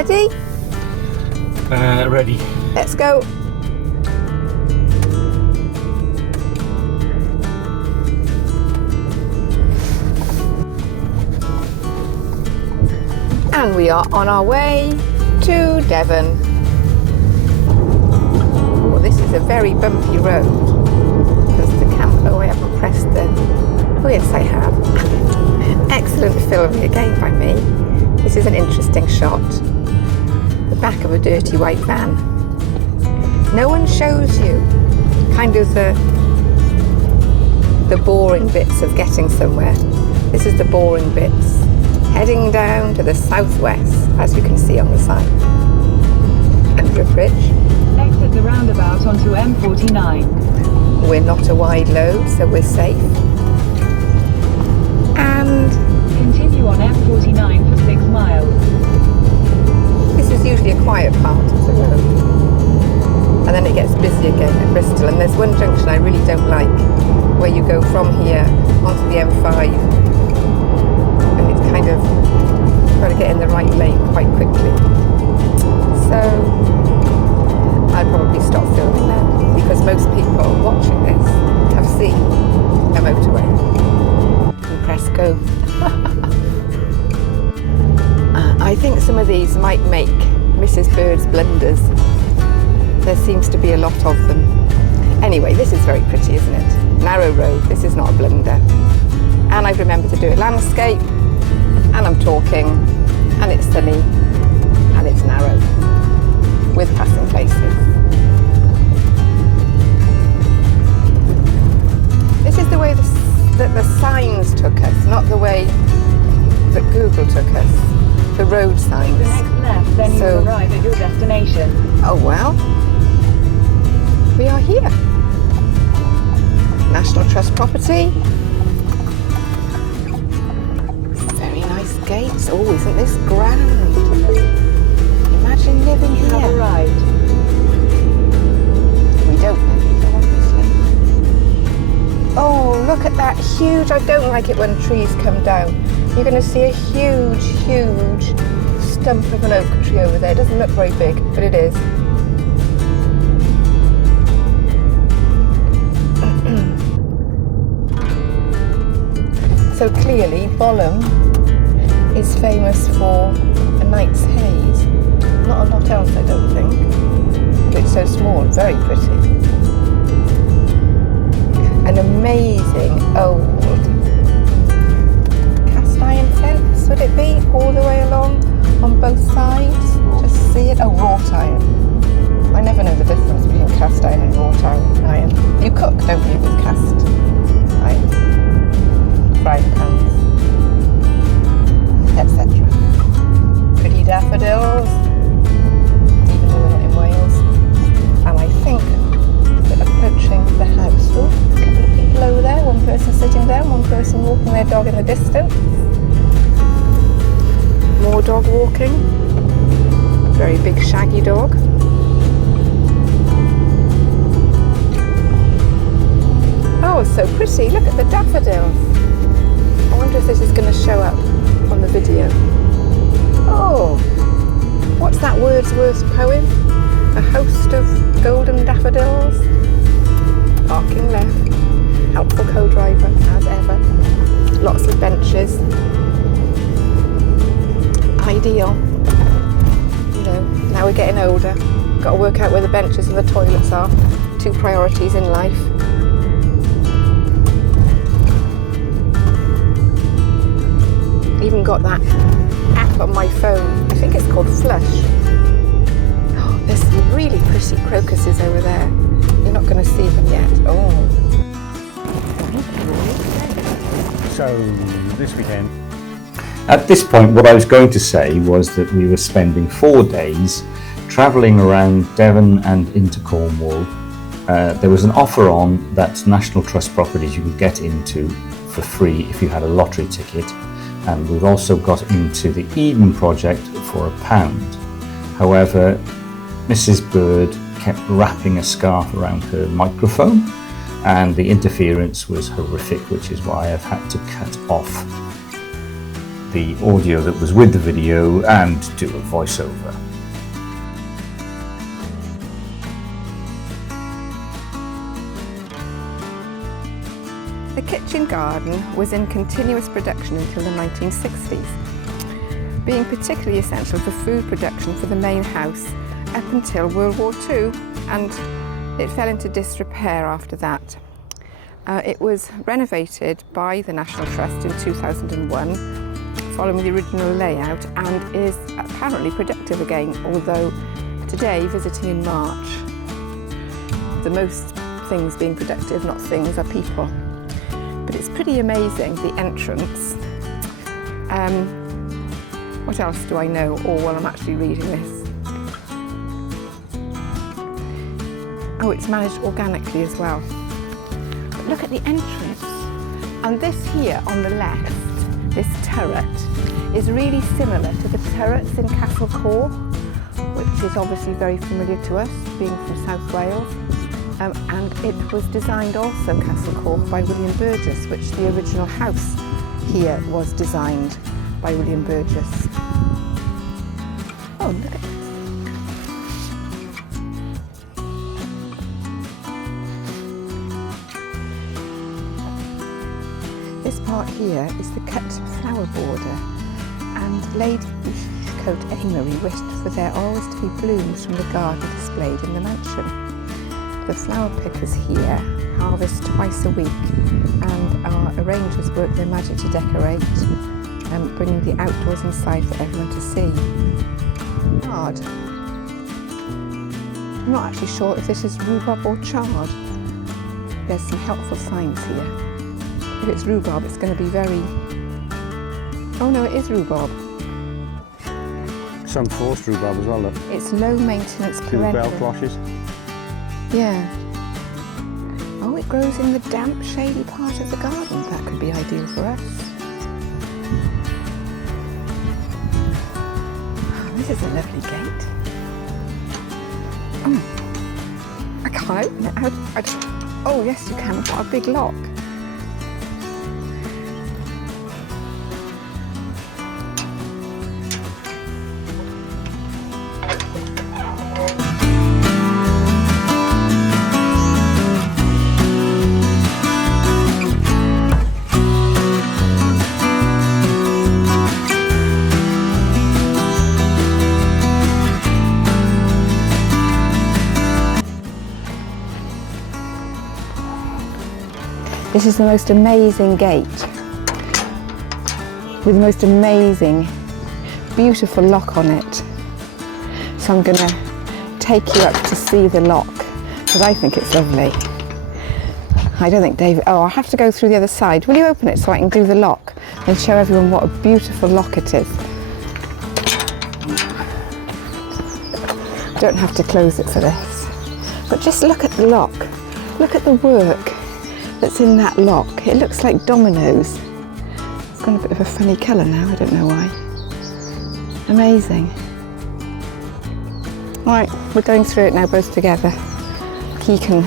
Ready? Ready. Let's go. And we are on our way to Devon. Oh, this is a very bumpy road. Because the camper, I haven't pressed the... Oh yes, I have. Excellent filming again by me. This is an interesting shot. The back of a dirty white van. No one shows you kind of the boring bits of getting somewhere. This is the boring bits. Heading down to the southwest, as you can see on the side. Under a bridge. Exit the roundabout onto M49. We're not a wide load, so we're safe. And continue on M49 for 6 miles. This is usually a quiet part of the road. And then it gets busy again at Bristol. And there's one junction I really don't like, where you go from here onto the M5. Kind of try to get in the right lane quite quickly. So I'd probably stop filming now because most people watching this have seen a motorway. And press go. I think some of these might make Mrs. Bird's blunders. There seems to be a lot of them. Anyway, this is very pretty, isn't it? Narrow road, this is not a blunder. And I've remembered to do it landscape. And I'm talking, and it's sunny, and it's narrow, with passing places. This is the way that the signs took us, not the way that Google took us, the road signs. The next left, then you will arrive at your destination. Oh well, we are here. National Trust property. Gates. Oh, isn't this grand? Imagine living here. You have arrived. We don't live here, obviously. Oh, look at that huge... I don't like it when trees come down. You're going to see a huge, huge stump of an oak tree over there. It doesn't look very big, but it is. So clearly, Bolam is famous for a night's haze. Not a lot else, I don't think. But it's so small, very pretty. An amazing old cast iron fence, would it be? All the way along, on both sides. Just see it. Oh, wrought iron. I never know the difference between cast iron and wrought iron. You cook, don't you, with cast iron? Frying pans. Etc. Pretty daffodils, even though we're not in Wales. And I think we're approaching the house. Oh, a couple of people over there, one person sitting down, one person walking their dog in the distance. More dog walking. Very big shaggy dog. Oh, so pretty. Look at the daffodils. I wonder if this is going to show up on the video. Oh, what's that Wordsworth's poem? A host of golden daffodils. Parking left. Helpful co-driver, as ever. Lots of benches. Ideal. You know, now we're getting older. Got to work out where the benches and the toilets are. 2 priorities in life. Even got that app on my phone. I think it's called Flush. Oh, there's some really pretty crocuses over there. You're not going to see them yet. Oh. So, this weekend. At this point, what I was going to say was that we were spending 4 days travelling around Devon and into Cornwall. There was an offer on that National Trust properties you could get into for free if you had a lottery ticket. And we've also got into the Eden project for £1. However, Mrs. Bird kept wrapping a scarf around her microphone and the interference was horrific, which is why I've had to cut off the audio that was with the video and do a voiceover. The kitchen garden was in continuous production until the 1960s, being particularly essential for food production for the main house up until World War II, and it fell into disrepair after that. It was renovated by the National Trust in 2001 following the original layout, and is apparently productive again, although today, visiting in March, the most things being productive, not things, are people. But it's pretty amazing, the entrance. What else do I know? Oh, well, I'm actually reading this. Oh, it's managed organically as well. But look at the entrance. And this here on the left, this turret, is really similar to the turrets in Castle Core, which is obviously very familiar to us, being from South Wales. And it was designed also, Castle Core, by William Burgess, which the original house here was designed by William Burgess. Oh, look at this. This part here is the cut flower border, and Lady Coat Amory wished for there always to be blooms from the garden displayed in the mansion. The flower pickers here harvest twice a week, and our arrangers work their magic to decorate, bringing the outdoors inside for everyone to see. Chard. I'm not actually sure if this is rhubarb or chard. There's some helpful signs here. If it's rhubarb, it's going to be very... Oh no, it is rhubarb. Some forced rhubarb as well, look. It's low maintenance Two perennial. bell cloches. Yeah. Oh, it grows in the damp, shady part of the garden. That could be ideal for us. Oh, this is a lovely gate. Oh, I can't open it. Oh, yes, you can. What a big lock. This is the most amazing gate with the most amazing, beautiful lock on it. So I'm going to take you up to see the lock, because I think it's lovely. I don't think David... Oh, I'll have to go through the other side. Will you open it so I can do the lock and show everyone what a beautiful lock it is? Don't have to close it for this. But just look at the lock. Look at the work that's in that lock. It looks like dominoes. It's got a bit of a funny colour now, I don't know why. Amazing. Right, we're going through it now both together. He can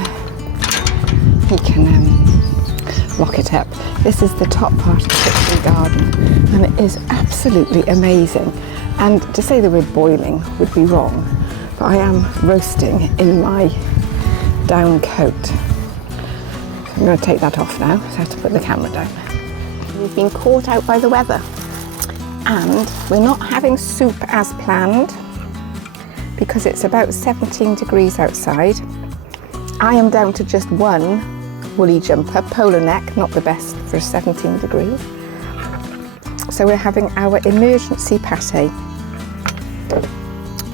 lock it up. This is the top part of the kitchen garden, and it is absolutely amazing. And to say the word boiling would be wrong, but I am roasting in my down coat. I'm going to take that off now, so I have to put the camera down. We've been caught out by the weather, and we're not having soup as planned because it's about 17 degrees outside. I am down to just one woolly jumper, polo neck, not the best for 17 degrees. So we're having our emergency pâté.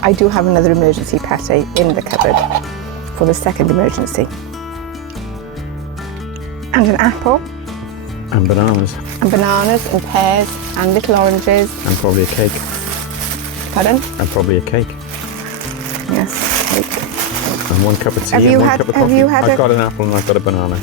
I do have another emergency pâté in the cupboard for the second emergency. And an apple. And bananas. And bananas and pears and little oranges. And probably a cake. Pardon? And probably a cake. Yes, cake. And one cup of tea Have and you one had- cup of have coffee. you had I've a- got an apple and I've got a banana.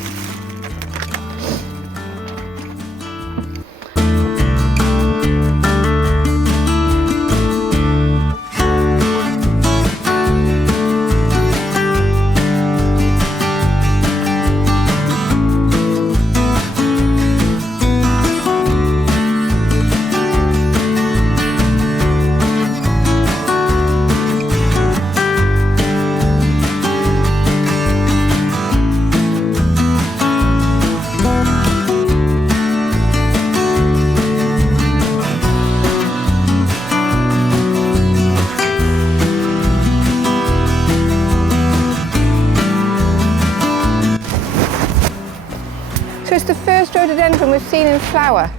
first rhododendron we've seen in flower.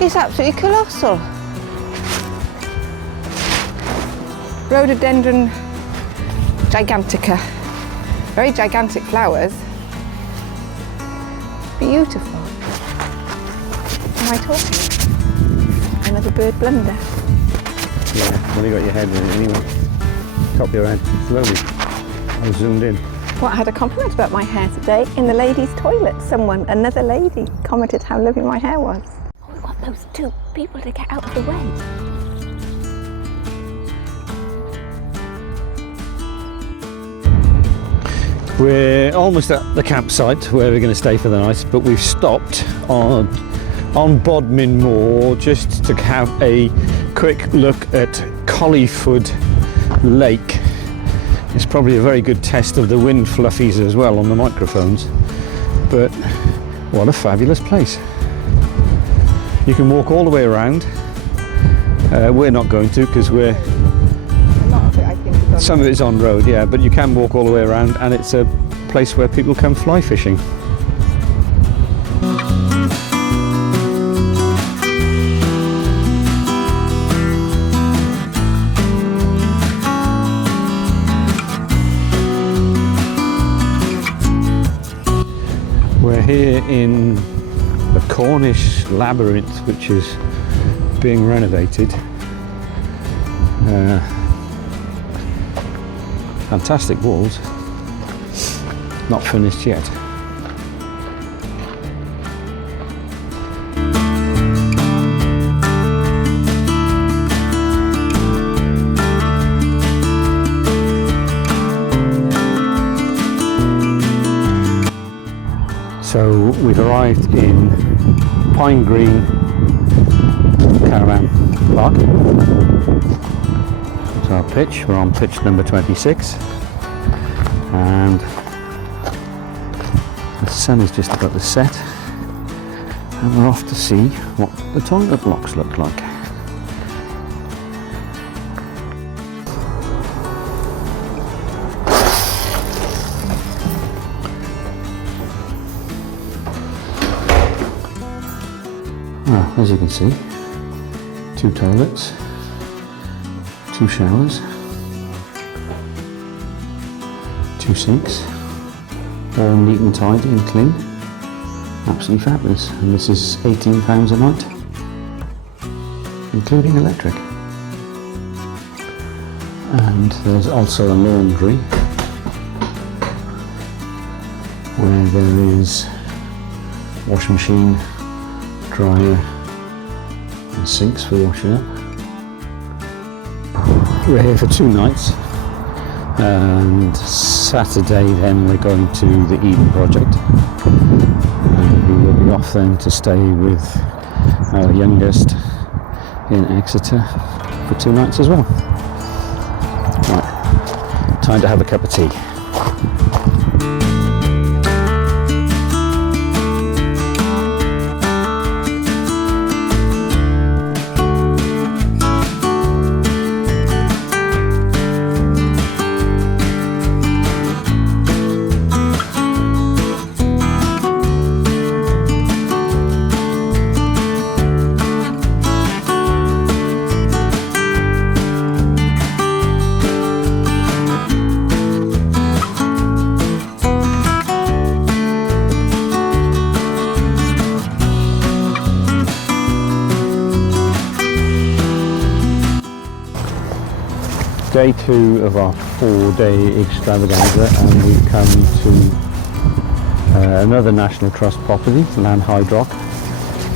It's absolutely colossal. Rhododendron gigantica. Very gigantic flowers. Beautiful. Am I talking? Another bird blunder. Yeah, well, you got your head in it anyway. Top of your head, slowly. I zoomed in. Well, I had a compliment about my hair today in the ladies' toilet. Another lady, commented how lovely my hair was. Oh, we want those two people to get out of the way. We're almost at the campsite where we're going to stay for the night, but we've stopped on Bodmin Moor just to have a quick look at Collyfoot Lake. It's probably a very good test of the wind fluffies as well on the microphones, but what a fabulous place. You can walk all the way around. We're not going to because we're A lot of it, I think, is on some of it's on road, yeah, but you can walk all the way around, and it's a place where people come fly fishing. We're here in the Cornish labyrinth, which is being renovated. Fantastic walls, not finished yet. So we've arrived in Pine Green Caravan Park. That's our pitch. We're on pitch number 26, and the sun is just about to set, and we're off to see what the toilet blocks look like. As you can see, 2 toilets, 2 showers, 2 sinks, all neat and tidy and clean. Absolutely fabulous. And this is £18 a night, including electric. And there's also a laundry where there is washing machine, dryer, and sinks for washing up. We're here for 2 nights, and Saturday then we're going to the Eden Project, and we will be off then to stay with our youngest in Exeter for 2 nights as well. Right, time to have a cup of tea. Day 2 of our 4-day extravaganza, and we've come to another National Trust property, Lanhydrock,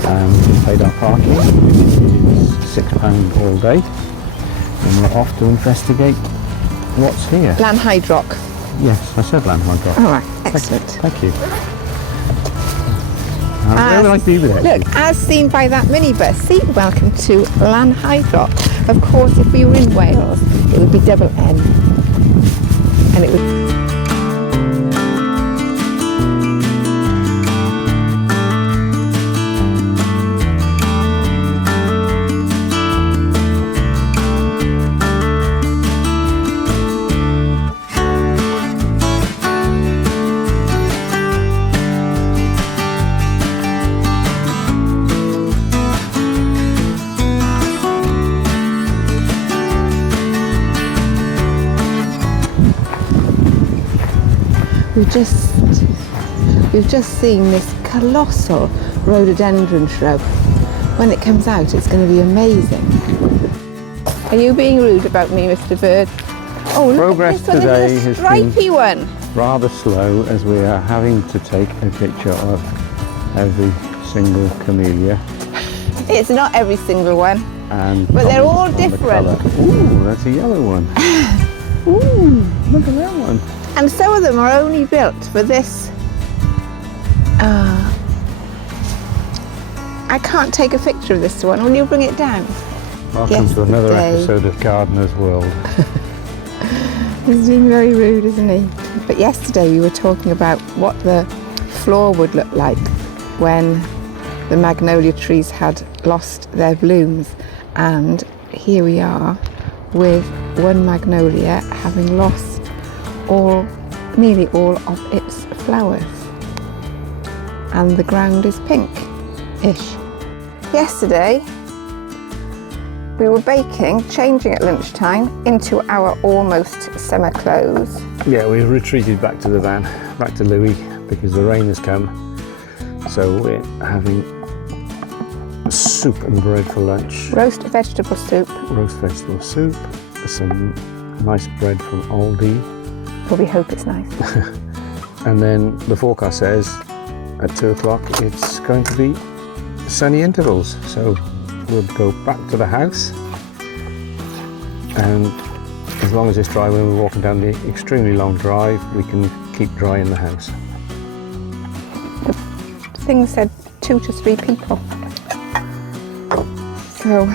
and we've paid our parking, which is £6 all day, and we're off to investigate what's here. Lanhydrock. Yes, I said Lanhydrock. All right, excellent. Thank you. Where would I be with it? Look, as seen by that minibus, see, welcome to Lanhydrock. Of course, if we were in Wales, it would be double N, and it would. We've just seen this colossal rhododendron shrub. When it comes out, it's going to be amazing. Are you being rude about me, Mr. Bird? Oh, look Progress at this one. today This is a has stripy one. Rather slow, as we are having to take a picture of every single camellia. It's not every single one, And but they're all comment on the different. colour. Ooh, that's a yellow one. Ooh, look at that one. And some of them are only built for this. I can't take a picture of this one. Will you bring it down? Welcome to another Yesterday. episode of Gardener's World. He's being very rude, isn't he? But yesterday we were talking about what the floor would look like when the magnolia trees had lost their blooms. And here we are with one magnolia having lost nearly all of its flowers. And the ground is pink-ish. Yesterday we were baking, changing at lunchtime into our almost summer clothes. Yeah, we've retreated back to the van, back to Louis, because the rain has come. So we're having soup and bread for lunch. Roast vegetable soup. Roast vegetable soup, some nice bread from Aldi. Well, we hope it's nice. And then the forecast says at 2 o'clock it's going to be sunny intervals. So we'll go back to the house, and as long as it's dry when we're walking down the extremely long drive, we can keep dry in the house. The thing said 2 to 3 people. So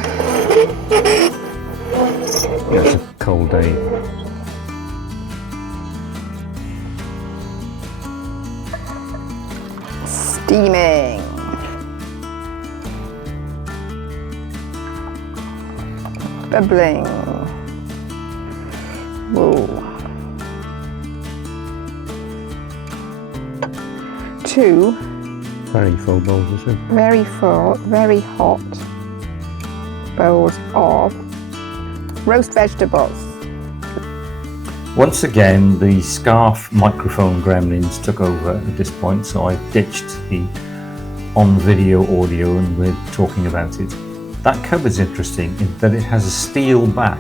Yeah, it's a cold day. steaming. Bubbling. Whoa. 2 Very full bowls of soup. very full, very hot bowls of roast vegetables. Once again, the scarf microphone gremlins took over at this point, so I ditched the on-video audio and we're talking about it. That cupboard's interesting in that it has a steel back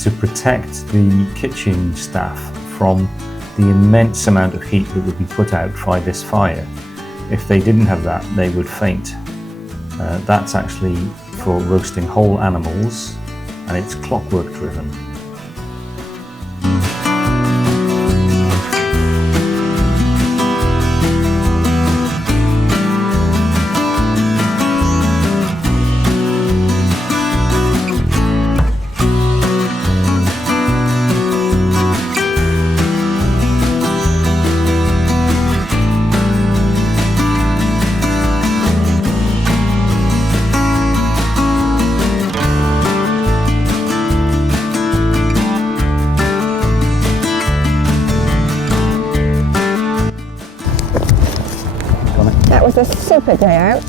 to protect the kitchen staff from the immense amount of heat that would be put out by this fire. If they didn't have that, they would faint. That's actually for roasting whole animals, and it's clockwork driven. That was a super day out.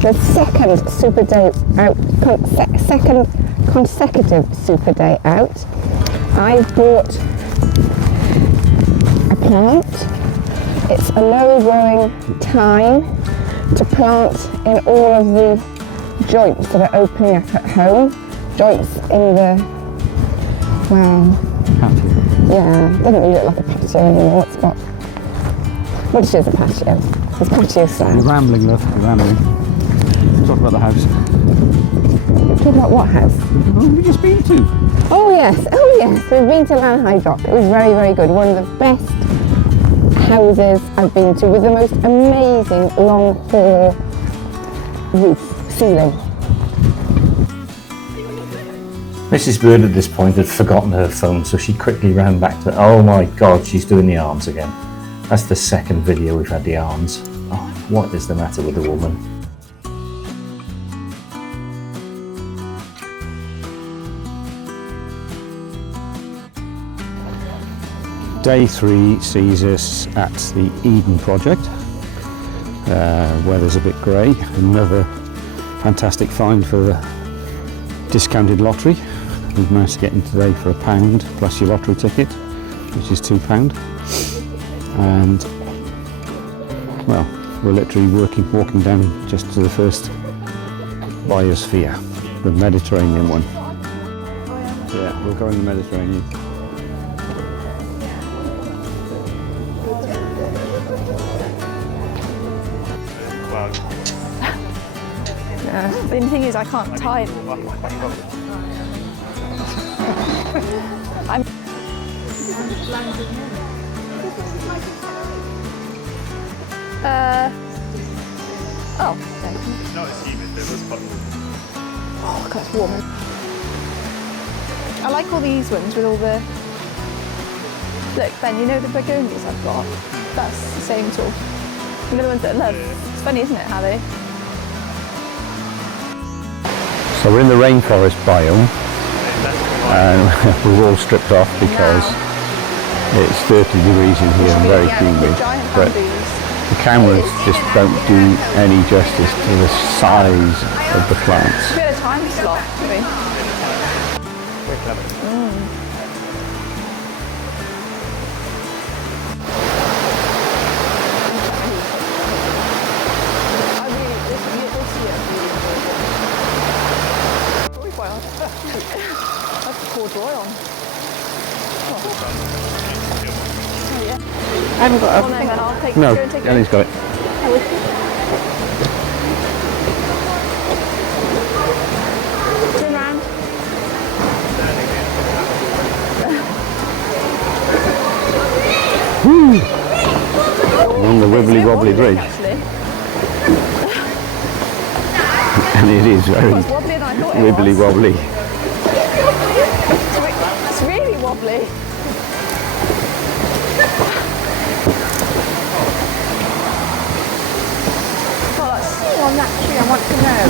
The second super day out, second consecutive super day out. I bought a plant. It's a low growing thyme to plant in all of the joints that are opening up at home. Joints in the, well, yeah, it doesn't really look like a patio anymore. It's got, well, it is a patio. It's patio style. You're rambling, love. You're rambling. Talk about the house. Talk about what house? Oh, we just been to. Oh yes, we've been to Lanhydrock. It was very, very good. One of the best houses I've been to, with the most amazing long haul roof, ceiling. Mrs. Bird at this point had forgotten her phone, so she quickly ran back to, oh my god, she's doing the arms again. That's the second video we've had the arms. Oh, what is the matter with the woman? Day 3 sees us at the Eden project. Weather's a bit grey. Another fantastic find for the discounted lottery. We've managed to get in today for £1 plus your lottery ticket, which is £2. and well, we're literally walking down just to the first biosphere, the Mediterranean one. Yeah, we'll go in the Mediterranean. The only thing is I can't tie. Oh, okay. It's not as humid, there was cotton. Oh, God, it's warm. I like all these ones with all the... Look, Ben, you know the begonias I've got? That's the same sort of... You know the ones that I love? It's funny, isn't it, how they... So we're in the rainforest biome, and we're all stripped off because it's 30 degrees in here and very humid. But the cameras just don't do any justice to the size of the plants. A bit of time slot, maybe. Very clever. I haven't got a... No, Ellie's got it. Turn round. On the wibbly wobbly bridge. And it is very wibbly wobbly. It's really wobbly. On that tree, I want to know.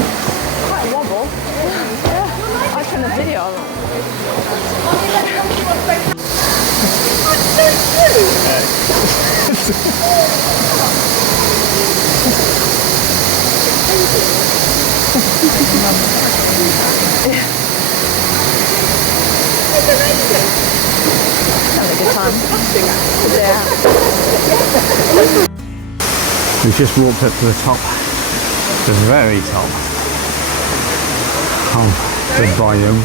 Quite a wobble. Yeah. I turned the video on. Having a good time. Yeah. We've just walked up to the top. The very top of the biome.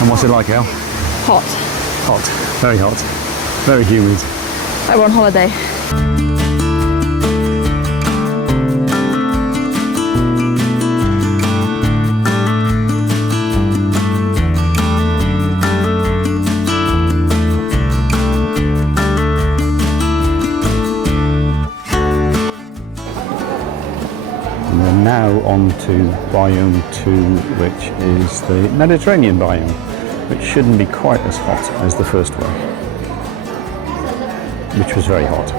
And what's it like, El? Hot. Hot, very hot, very humid. Like we're on holiday. Now on to biome 2, which is the Mediterranean biome, which shouldn't be quite as hot as the first one, which was very hot.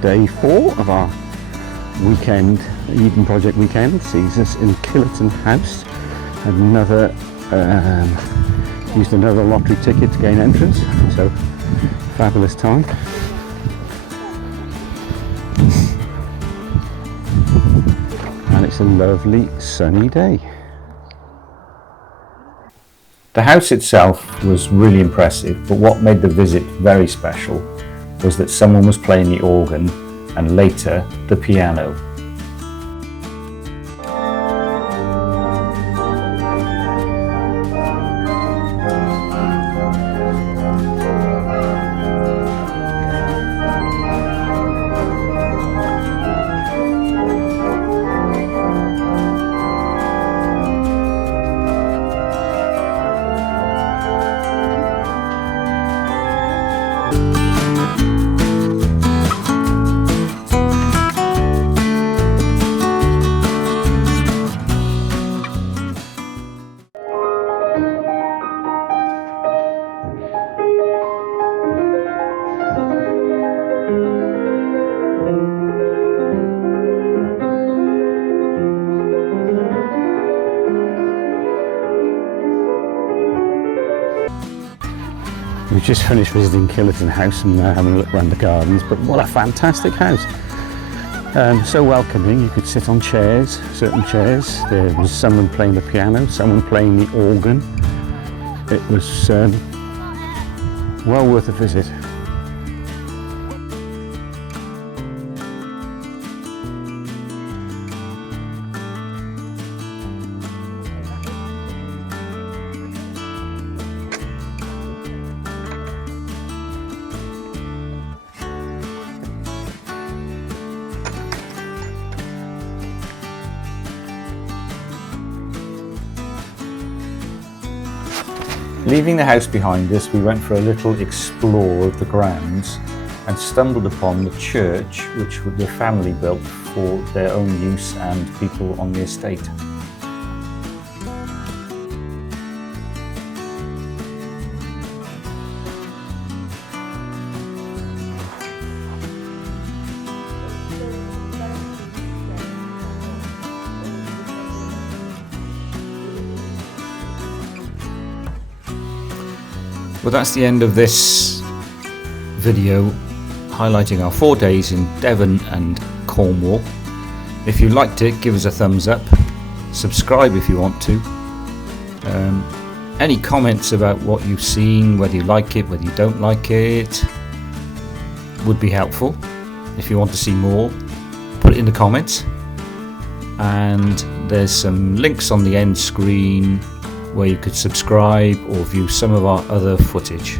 Day 4 of our weekend, Eden Project weekend, sees us in Killerton House. Another used another lottery ticket to gain entrance, so fabulous time. And it's a lovely sunny day. The house itself was really impressive, but what made the visit very special was that someone was playing the organ and later the piano. we've just finished visiting Killerton House and now having a look around the gardens, but what a fantastic house. So welcoming. You could sit on chairs, certain chairs. There was someone playing the piano, someone playing the organ. It was well worth a visit. Leaving the house behind us, we went for a little explore of the grounds and stumbled upon the church which the family built for their own use and people on the estate. Well, that's the end of this video highlighting our 4 days in Devon and Cornwall. If you liked it, give us a thumbs up, subscribe if you want to. Any comments about what you've seen, whether you like it, whether you don't like it, would be helpful. If you want to see more, put it in the comments. And there's some links on the end screen where you could subscribe or view some of our other footage.